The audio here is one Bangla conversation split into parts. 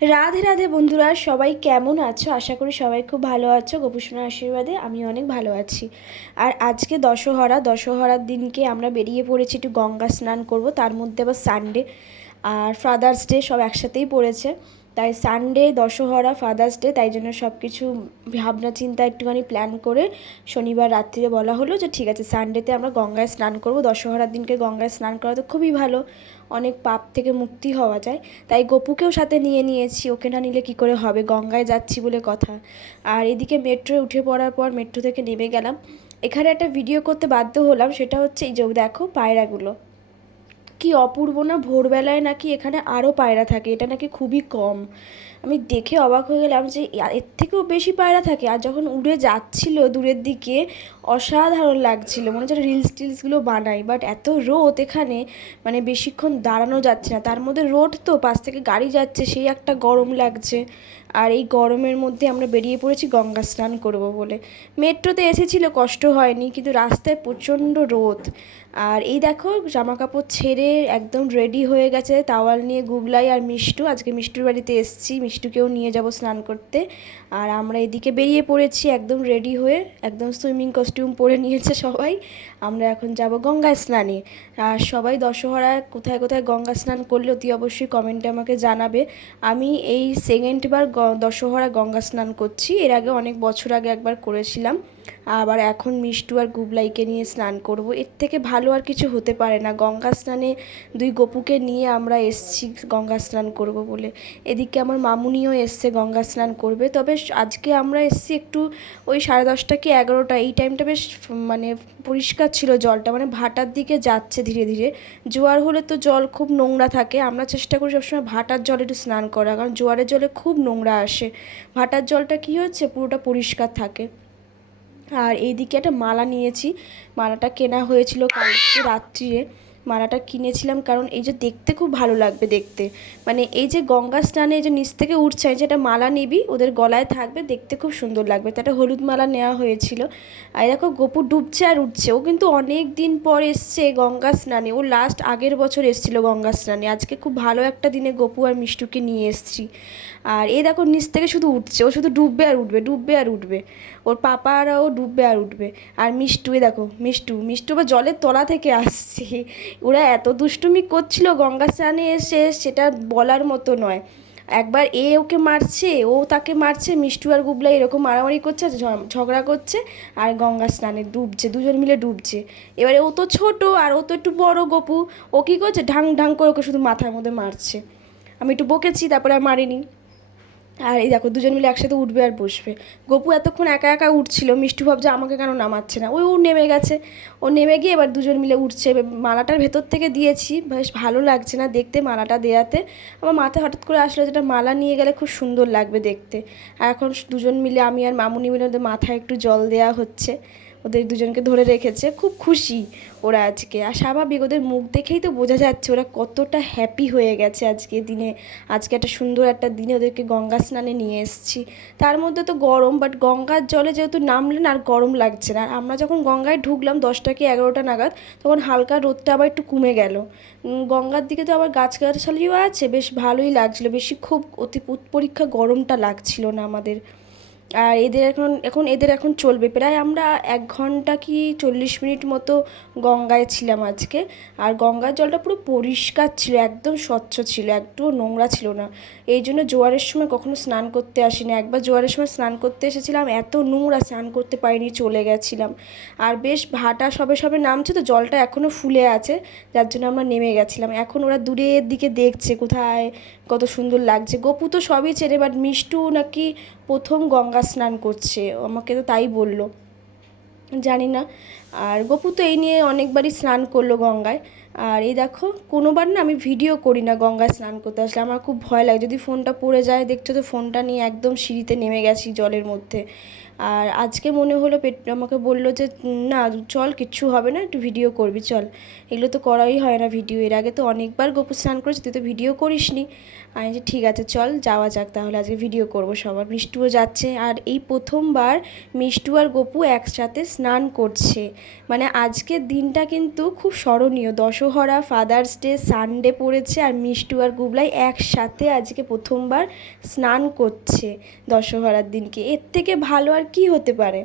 রাধে রাধে বন্ধুরা, সবাই কেমন আছো? আশা করি সবাই খুব ভালো আছো। গোপুষণার আশীর্বাদে আমি অনেক ভালো আছি। আর আজকে দশহরা, দশহরার দিনকে আমরা বেরিয়ে পড়েছি, একটু গঙ্গা স্নান করব। তার মধ্যে আবার সানডে আর ফাদার্স ডে সব একসাথেই পড়েছে। তাই সানডে দশহরা ফাদার্স ডে তাই জন্য সব কিছু ভাবনা চিন্তা একটুখানি প্ল্যান করে শনিবার রাত্রিরে বলা হলো যে ঠিক আছে সানডেতে আমরা গঙ্গায় স্নান করব। দশহরার দিনকে গঙ্গায় স্নান করা তো খুবই ভালো। অনেক পাপ থেকে মুক্তি হওয়া যায়। তাই গপুকেও সাথে নিয়ে নিয়েছি। ওকে না নিলে কী করে হবে? গঙ্গায় যাচ্ছি বলে কথা। আর এদিকে মেট্রোয় উঠে পড়ার পর মেট্রো থেকে নেমে গেলাম। এখানে একটা ভিডিও করতে বাধ্য হলাম। সেটা হচ্ছে, এই যে দেখো পায়রাগুলো। কি অপূর্ব না ভোরবেলায় নাকি এখানে আরও পায়রা থাকে? এটা নাকি খুবই কম। আমি দেখে অবাক হয়ে গেলাম যে এর থেকেও বেশি পায়রা থাকে। আর যখন উড়ে যাচ্ছিল দূরের দিকে, অসাধারণ লাগছিল। মনে হচ্ছে রিলস টিলসগুলো বানাই। বাট এত রোদ এখানে মানে বেশিক্ষণ দাঁড়ানো যাচ্ছে না। তার মধ্যে রোড তো, পাশ থেকে গাড়ি যাচ্ছে, সেই একটা গরম লাগছে। আর এই গরমের মধ্যে আমরা বেরিয়ে পড়েছি, গঙ্গা স্নান করব বলে। মেট্রোতে এসেছিল, কষ্ট হয়নি, কিন্তু রাস্তায় প্রচণ্ড রোদ। আর এই দেখো জামা কাপড় ছেড়ে একদম রেডি হয়ে গেছে, তাওয়াল নিয়ে গুগলাই আর মিষ্টু। আজকে মিষ্টুর বাড়িতে এসছি, মিষ্টুকেও নিয়ে যাব স্নান করতে। আর আমরা এদিকে বেরিয়ে পড়েছি, একদম রেডি হয়ে, একদম সুইমিং কস্টিউম পরে নিয়েছে সবাই। আমরা এখন যাব গঙ্গা স্নানে। আর সবাই দশহরায় কোথায় কোথায় গঙ্গা স্নান করলে অতি অবশ্যই কমেন্টে আমাকে জানাবে। আমি এই সেকেন্ডবার দশহরা গঙ্গা স্নান করছি। এর আগে অনেক বছর আগে একবার করেছিলাম। আবার এখন মিষ্টু আর গুবলাইকে নিয়ে স্নান করব। এর থেকে ভালো আর কিছু হতে পারে না। গঙ্গা স্নানে দুই গপুকে নিয়ে আমরা এসছি গঙ্গা স্নান করব বলে। এদিকে আমার মামুনিও এসছে গঙ্গা স্নান করবে। তবে আজকে আমরা এসছি একটু ওই সাড়ে দশটা কি এগারোটা, এই টাইমটা বেশ মানে পরিষ্কার ছিল জলটা। মানে ভাটার দিকে যাচ্ছে ধীরে ধীরে। জোয়ার হলে তো জল খুব নোংরা থাকে। আমরা চেষ্টা করি সবসময় ভাটার জলে একটু স্নান করা কারণ জোয়ারের জলে খুব নোংরা আসে। ভাটার জলটা কী হচ্ছে? পুরোটা পরিষ্কার থাকে। আর এইদিকে একটা মালা নিয়েছি। মালাটা কেনা হয়েছিল কালকে রাত্রিরে। মালাটা কিনেছিলাম, কারণ এই যে দেখতে খুব ভালো লাগবে দেখতে। মানে এই যে গঙ্গা স্নানে যে নিচ থেকে উঠছে যেটা মালা নিবি, ওদের গলায় থাকবে, দেখতে খুব সুন্দর লাগবে। তো একটা হলুদ মালা নেওয়া হয়েছিল। আর দেখো গোপুর ডুবছে আর উঠছে। ও কিন্তু অনেক দিন পর এসছে গঙ্গা স্নানে। ও লাস্ট আগের বছর এসেছিল গঙ্গা স্নানে। আজকে খুব ভালো একটা দিনে গপু আর মিষ্টুকে নিয়ে এসছি। আর এ দেখো, নিচ থেকে শুধু উঠছে। ও শুধু ডুববে আর উঠবে, ডুববে আর উঠবে। ওর পাপারাও ডুববে আর উঠবে। আর মিষ্টু দেখো, মিষ্টু মিষ্টু বা জলের তলা থেকে আসছে। ওরা এত দুষ্টুমি করছিল গঙ্গা স্নানে এসে, সেটা বলার মতো নয়। একবার এ ওকে মারছে, ও তাকে মারছে, মিষ্টু আর গুবলা এরকম মারামারি করছে ঝগড়া করছে, আর গঙ্গা স্নানে ডুবছে, দুজন মিলে ডুবছে। এবারে ও তো ছোট, আর ও তো একটু বড় গপু। ও কী করছে? ঢাং ঢাং করে ওকে শুধু মাথার মধ্যে মারছে। আমি একটু বকেছি, তারপরে আর মারিনি। আর এই দেখো, দুজন মিলে একসাথে উঠবে আর বসবে। গপু এতক্ষণ একা একা উঠছিল, মিষ্টি ভাবছে আমাকে কেন নামাচ্ছে না? ওই ও নেমে গেছে। ও নেমে গিয়ে এবার দুজন মিলে উঠছে। মালাটার ভেতর থেকে দিয়েছি, বেশ ভালো লাগছে না দেখতে মালাটা দেয়াতে। আমার মাথায় হঠাৎ করে আসলো যেটা মালা নিয়ে গেলে খুব সুন্দর লাগবে দেখতে। আর এখন দুজন মিলে আমি আর মামুনি মিলে ওদের মাথায় একটু জল দেয়া হচ্ছে। ওদের দুজনকে ধরে রেখেছে। খুব খুশি ওরা আজকে। আর স্বাভাবিক, ওদের মুখ দেখেই তো বোঝা যাচ্ছে ওরা কতটা হ্যাপি হয়ে গেছে আজকে দিনে। আজকে একটা সুন্দর একটা দিনে ওদেরকে গঙ্গা স্নানে নিয়ে এসেছি। তার মধ্যে তো গরম বাট গঙ্গার জলে যেহেতু নামলেন আর গরম লাগছে না। আর আমরা যখন গঙ্গায় ঢুকলাম দশটা কি এগারোটা নাগাদ, তখন হালকা রোদটা আবার একটু কমে গেল। গঙ্গার দিকে তো আবার গাছ গাছালিও আছে। বেশ ভালোই লাগছিল। বেশি খুব অতি পরীক্ষা গরমটা লাগছিল না আমাদের। আর এদের এখন এখন এদের এখন চলবে। প্রায় আমরা এক ঘণ্টা কি চল্লিশ মিনিট মতো গঙ্গায় ছিলাম আজকে। আর গঙ্গার জলটা পুরো পরিষ্কার ছিল, একদম স্বচ্ছ ছিল, একটুও নোংরা ছিল না। এই জন্য জোয়ারের সময় কখনো স্নান করতে আসিনি। একবার জোয়ারের সময় স্নান করতে এসেছিলাম, এত নোংরা স্নান করতে পারিনি, চলে গেছিলাম। আর বেশ ভাটা সবে সবে নামছে তো জলটা এখনও ফুলে আছে, যার জন্য আমরা নেমে গেছিলাম। এখন ওরা দূরের দিকে দেখছে কোথায় কত সুন্দর লাগছে। গপু তো সবই চেনে বাট মিষ্টু নাকি প্রথম গঙ্গা স্নান করছে। আমাকে তো তাই বলল। জানি না। আর গপু তো এই নিয়ে অনেকবারই স্নান করল গঙ্গায়। আর এই দেখো, কোনোবার না আমি ভিডিও করি না গঙ্গায় স্নান করতে। আসলে আমার খুব ভয় লাগে। যদি ফোনটা পড়ে যায়, দেখছ তো ফোনটা নিয়ে একদম সিঁড়িতে নেমে গেছি জলের মধ্যে। আর আজকে মনে হলো পেট আমাকে বলল যে, না, চল, কিচ্ছু হবে না, একটু ভিডিও করবি, চল। এগুলো তো করাই হয় না ভিডিও এর আগে তো অনেকবার গোপু স্নান করেছি, তুই তো ভিডিও করিস নি আমি যে, ঠিক আছে, চল, যাওয়া যাক, তাহলে আজকে ভিডিও করব সবার মিষ্টুও যাচ্ছে, আর এই প্রথমবার মিষ্টু আর গোপু একসাথে স্নান করছে। মানে আজকের দিনটা কিন্তু খুব স্মরণীয়। দশহরা ফাদার্স ডে সানডে পড়েছে, আর মিষ্টু আর গুবলাই একসাথে আজকে প্রথমবার স্নান করছে দশহরার দিনকে। এর থেকে ভালো আর কি হতে পারে?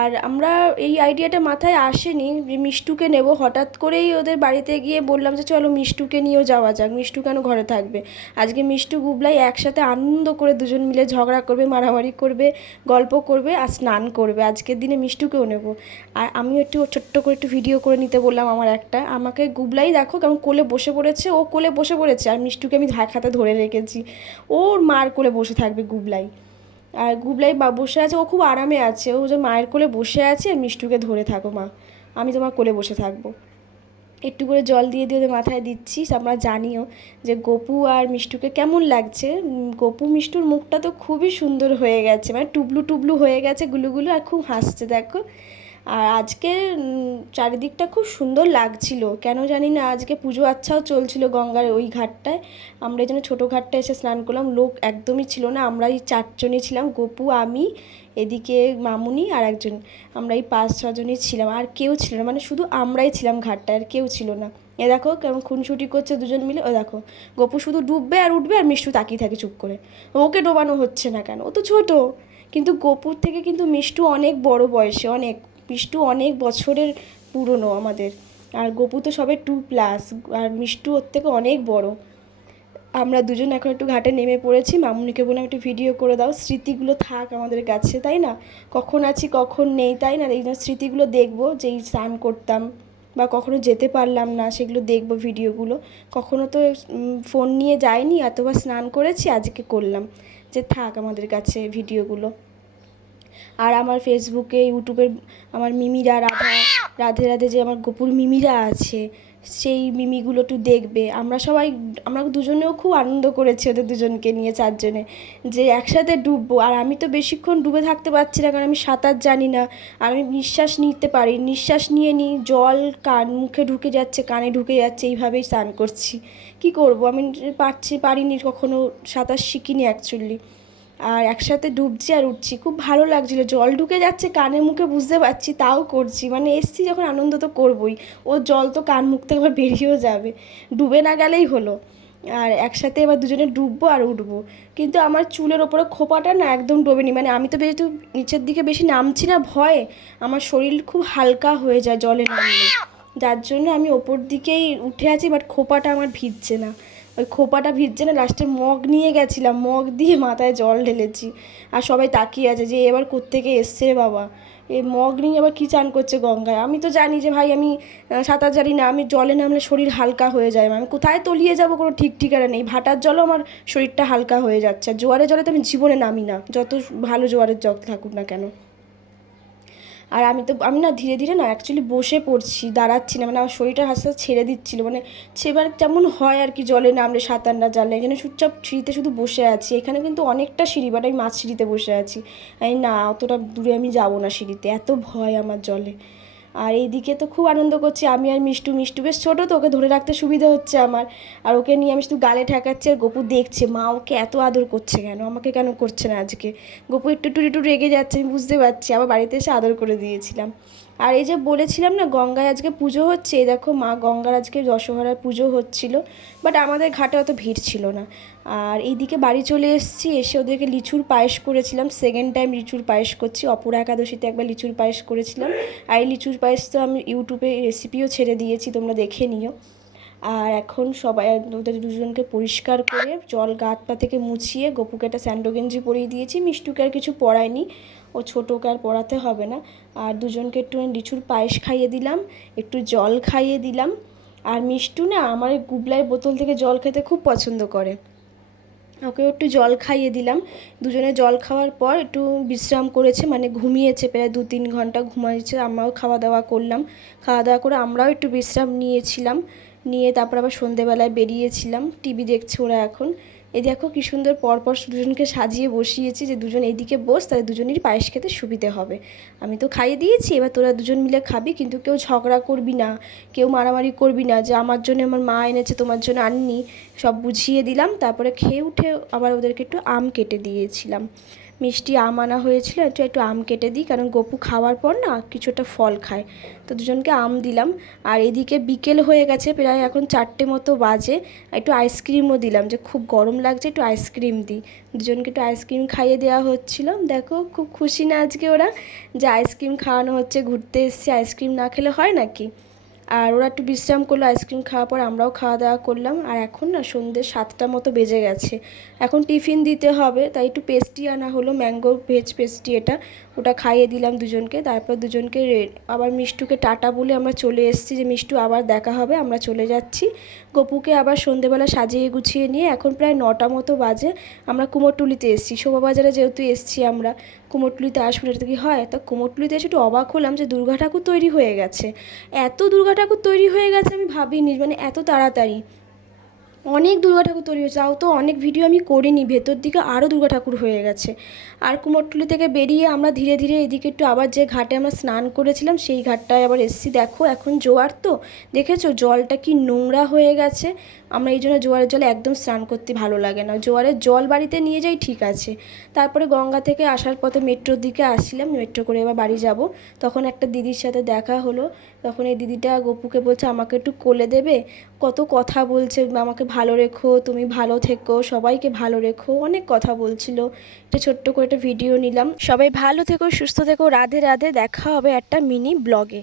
আর আমরা এই আইডিয়াটা মাথায় আসেনি, যে মিষ্টুকে নেব। হঠাৎ করেই ওদের বাড়িতে গিয়ে বললাম যে, চলো মিষ্টুকে নিয়েও যাওয়া যাক। মিষ্টু কেন ঘরে থাকবে? আজকে মিষ্টু গুবলাই একসাথে আনন্দ করে দুজন মিলে ঝগড়া করবে, মারামারি করবে, গল্প করবে আর স্নান করবে। আজকের দিনে মিষ্টুকেও নেব। আর আমিও একটু ছোট্ট করে একটু ভিডিও করে নিতে বললাম আমার একটা। আমাকে গুবলাই দেখো কেমন কোলে বসে পড়েছে। ও কোলে বসে পড়েছে। আর মিষ্টুকে আমি হাতে ধরে রেখেছি। ওর মার কোলে বসে থাকবে গুবলাই আর গুবলাই মা বসে আছে, ও খুব আরামে আছে। ও যে মায়ের কোলে বসে আছে, মিষ্টুকে ধরে থাকো মা। আমি তোমার কোলে বসে থাকব। একটু করে জল দিয়ে দিয়ে ওদের মাথায় দিচ্ছি আমরা জানিও যে গপু আর মিষ্টুকে কেমন লাগছে। গপু মিষ্টুর মুখটা তো খুবই সুন্দর হয়ে গেছে মানে টুবলু টুবলু হয়ে গেছে, গুলুগুলু আর খুব হাসছে, দেখো। আর আজকে চারিদিকটা খুব সুন্দর লাগছিল। কেন জানি না, আজকে পুজো আচ্ছাও চলছিল গঙ্গার ওই ঘাটটায়। আমরা এই জন্য ছোটো ঘাটটায় এসে স্নান করলাম। লোক একদমই ছিল না। আমরা এই চারজনই ছিলাম, গপু, আমি, এদিকে মামুনি আর একজন। আমরা এই পাঁচ ছজনই ছিলাম। আর কেউ ছিল না। মানে শুধু আমরাই ছিলাম ঘাটটায়, আর কেউ ছিল না। এ দেখো কেমন খুনসুটি করছে দুজন মিলে। ও দেখো, গপু শুধু ডুববে আর উঠবে আর মিষ্টু তাকিয়ে থাকে চুপ করে। ওকে ডোবানো হচ্ছে না কেন? ও তো ছোটো। কিন্তু গপুর থেকে কিন্তু মিষ্টু অনেক বড় বয়সে, অনেক। মিষ্টু অনেক বছরের পুরনো আমাদের। আর গপু তো সবে টু প্লাস আর মিষ্টু ওর থেকে অনেক বড়। আমরা দুজন এখন একটু ঘাটে নেমে পড়েছি। মামুনিকে বললাম, একটু ভিডিও করে দাও। স্মৃতিগুলো থাক আমাদের কাছে, তাই না? কখন আছি, কখন নেই, তাই না? এই জন্য স্মৃতিগুলো দেখব যে এই স্নান করতাম বা কখনো যেতে পারলাম না, সেগুলো দেখব ভিডিওগুলো কখনো তো ফোন নিয়ে যাইনি, এতবার স্নান করেছি, আজকে করলাম। যে থাক আমাদের কাছে ভিডিওগুলো আর আমার ফেসবুকে ইউটিউবের আমার মিমিরা, রাধা, রাধে রাধে যে আমার গোপুর মিমিরা আছে, সেই মিমিগুলো একটু দেখবে। আমরা সবাই, আমরা দুজনেও খুব আনন্দ করেছি ওদের দুজনকে নিয়ে, চারজনে, যে একসাথে ডুববো। আর আমি তো বেশিক্ষণ ডুবে থাকতে পারছি না, কারণ আমি সাঁতার জানি না। আর আমি নিঃশ্বাস নিতে পারি, নিঃশ্বাস নিয়ে নিই, জল কান, মুখে ঢুকে যাচ্ছে, কানে ঢুকে যাচ্ছে, এইভাবেই স্নান করছি। কি করব? আমি পারছি, পারিনি কখনো, সাঁতার শিখিনি অ্যাকচুয়ালি আর একসাথে ডুবছি আর উঠছি। খুব ভালো লাগছিল। জল ঢুকে যাচ্ছে, কানে মুখে বুঝতে পারছি, তাও করছি। মানে এসছি যখন আনন্দ তো করবই। ও জল তো কান মুখ থেকে আবার বেরিয়েও যাবে। ডুবে না গেলেই হলো। আর একসাথে এবার দুজনে ডুববো আর উঠবো। কিন্তু আমার চুলের ওপরে খোপাটা না একদম ডোবেনি। মানে আমি তো যেহেতু নিচের দিকে বেশি নামছি না ভয়ে, আমার শরীর খুব হালকা হয়ে যায় জলে নামলে। যার জন্য আমি ওপর দিকেই উঠে আছি, বাট খোপাটা আমার ভিজছে না। ওই খোপাটা ভিজছে না লাস্টে মগ নিয়ে গেছিলাম, মগ দিয়ে মাথায় জল ঢেলেছি। আর সবাই তাকিয়ে আছে যে, এবার কোত্থেকে এসছে বাবা? এ মগ নিয়ে আবার কী চান করছে গঙ্গায়? আমি তো জানি যে, ভাই, আমি সাঁতার জানি না, আমি জলে নামলে শরীর হালকা হয়ে যায় আমি কোথায় তলিয়ে যাব কোনো ঠিক ঠিকানা নেই। ভাটার জলও আমার শরীরটা হালকা হয়ে যাচ্ছে। জোয়ারে জলে তো আমি জীবনে নামি না। যত ভালো জোয়ারের জগ থাকুক না কেন। আর আমি তো, আমি না ধীরে ধীরে না অ্যাকচুয়ালি বসে পড়ছি, দাঁড়াচ্ছি না মানে আমার শরীরটা হাসতে ছেড়ে দিচ্ছিল মানে সেবার যেমন হয় আর কি জলে নামলে সাঁতার না জানলে, এখানে চুপচাপ সিঁড়িতে শুধু বসে আছি, এখানে কিন্তু অনেকটা সিঁড়ি বাট আমি মাছ সিঁড়িতে বসে আছি। আমি না, অতটা দূরে আমি যাব না সিঁড়িতে, এত ভয় আমার জলে। আর এইদিকে তো খুব আনন্দ করছি, আমি আর মিষ্টু মিষ্টু, বেশ ছোটো তো, ওকে ধরে রাখতে সুবিধা হচ্ছে আমার। আর ওকে নিয়ে আমি শুধু গালে ঠেকাচ্ছি আর গপু দেখছে, মা ওকে এত আদর করছে কেন? আমাকে কেন করছে না আজকে? গপু একটু একটু একটু রেগে যাচ্ছে, আমি বুঝতে পারছি, আবার বাড়িতে এসে আদর করে দিয়েছিলাম। আর এই যে বলেছিলাম না, গঙ্গায় আজকে পুজো হচ্ছে, এই দেখো মা গঙ্গার আজকে দশহরার পুজো হচ্ছিল বাট আমাদের ঘাটে অত ভিড় ছিল না। আর এইদিকে বাড়ি চলে এসেছি, এসে ওদেরকে লিচুর পায়েস করেছিলাম সেকেন্ড টাইম লিচুর পায়েস করছি অপরা একাদশীতে একবার লিচুর পায়েস করেছিলাম। আর এই লিচুর পায়েস তো আমি ইউটিউবে রেসিপিও ছেড়ে দিয়েছি, তোমরা দেখে নিও। আর এখন সবাই ওদের দুজনকে পরিষ্কার করে জল গা পা থেকে মুছিয়ে, গপুকে একটা স্যান্ডো গেঞ্জি পরিয়ে দিয়েছি, মিষ্টুকে আর কিছু পরায়নি। ও ছোটোকে আর পড়াতে হবে না। আর দুজনকে একটু লিচুর পায়েস খাইয়ে দিলাম, একটু জল খাইয়ে দিলাম। আর মিষ্টু না আমার গুবলাই বোতল থেকে জল খেতে খুব পছন্দ করে। ওকে একটু জল খাইয়ে দিলাম। দুজনে জল খাওয়ার পর একটু বিশ্রাম করেছে মানে ঘুমিয়েছে প্রায় দু তিন ঘণ্টা ঘুমাইছে, আমরাও খাওয়া দাওয়া করলাম। খাওয়া দাওয়া করে আমরাও একটু বিশ্রাম নিয়েছিলাম, নিয়ে তারপর আবার সন্ধেবেলায় বেরিয়েছিলাম। টিভি দেখছে ওরা এখন। এই দেখো কি সুন্দর পরপর দুজনকে সাজিয়ে বসিয়েছি যে দুজন এইদিকে বস, তাহলে দুজনেরই পায়েস খেতে সুবিধে হবে। আমি তো খাইয়ে দিয়েছি, এবার তোরা দুজন মিলে খাবি, কিন্তু কেউ ঝগড়া করবি না, কেউ মারামারি করবি না। যে আমার জন্য আমার মা এনেছে, তোমার জন্য আননি, সব বুঝিয়ে দিলাম, তারপরে খেয়ে উঠে আবার ওদেরকে একটু আম কেটে দিয়েছিলাম। মিষ্টি আম আনা হয়েছিল, একটু একটু আম কেটে দিই, কারণ গপু খাওয়ার পর না কিছুটা ফল খায়। তো দুজনকে আম দিলাম, আর এদিকে বিকেল হয়ে গেছে, প্রায় এখন চারটে মতো বাজে, একটু আইসক্রিমও দিলাম, যে খুব গরম লাগছে, একটু আইসক্রিম দিই। দুজনকে একটু আইসক্রিম খাইয়ে দেওয়া হচ্ছিল। দেখো, খুব খুশি না আজকে ওরা, যে আইসক্রিম খাওয়ানো হচ্ছে, ঘুরতে এসছে, আইসক্রিম না খেলে হয় নাকি? আর ওরা একটু বিশ্রাম করল, আইসক্রিম খাওয়ার পর আমরাও খাওয়া দাওয়া করলাম। আর এখন না সন্ধ্যে সাতটা মতো বেজে গেছে। এখন টিফিন দিতে হবে, তাই একটু পেস্টি আনা হলো, ম্যাঙ্গো ভেজ পেস্টি এটা। ওটা খাইয়ে দিলাম দুজনকে, তারপর দুজনকে আবার মিষ্টুকে টাটা বলে আমরা চলে এসেছি যে মিষ্টু আবার দেখা হবে, আমরা চলে যাচ্ছি। গপুকে আবার সন্ধেবেলা সাজিয়ে গুছিয়ে নিয়ে এখন প্রায় নটা মতো বাজে, আমরা কুমোরটুলিতে এসেছি। শোভাবাজারে যেহেতু এসেছি আমরা, কুমোরটুলিতে আসব এটা কি হয়? তা কুমোরটুলিতে এসে একটু অবাক হলাম যে দুর্গা ঠাকুর তৈরি হয়ে গেছে। এত দুর্গা ঠাকুর তৈরি হয়ে গেছে আমি ভাবিনি মানে এত তাড়াতাড়ি। অনেক দুর্গা ঠাকুর তৈরি হয়েছে, তাও তো অনেক ভিডিও আমি করিনি। ভেতর দিকে আরও দুর্গা ঠাকুর হয়ে গেছে। আর কুমোরটুলি থেকে বেরিয়ে আমরা ধীরে ধীরে এদিকে একটু আবার যে ঘাটে আমরা স্নান করেছিলাম, সেই ঘাটটায় আবার এসছি। দেখো, এখন জোয়ার তো, দেখেছ? জলটা কি নোংরা হয়ে গেছে। আমরা এই জন্য জোয়ারের জলে একদম স্নান করতে ভালো লাগে না। জোয়ারের জল বাড়িতে নিয়ে যাই, ঠিক আছে। তারপরে গঙ্গা থেকে আসার পথে মেট্রোর দিকে আসছিলাম, মেট্রো করে এবার বাড়ি যাব। তখন একটা দিদির সাথে দেখা হলো। তখন এই দিদিটা গপুকে বলছে, আমাকে একটু কোলে দেবে? কত কথা বলছে, আমাকে ভালো রেখো, তুমি ভালো থেকো, সবাইকে ভালো রেখো, অনেক কথা বলছিল। একটা ছোট্ট করে একটা ভিডিও নিলাম। সবাই ভালো থেকো, সুস্থ থেকো, রাধে রাধে, দেখা হবে একটা মিনি ব্লগে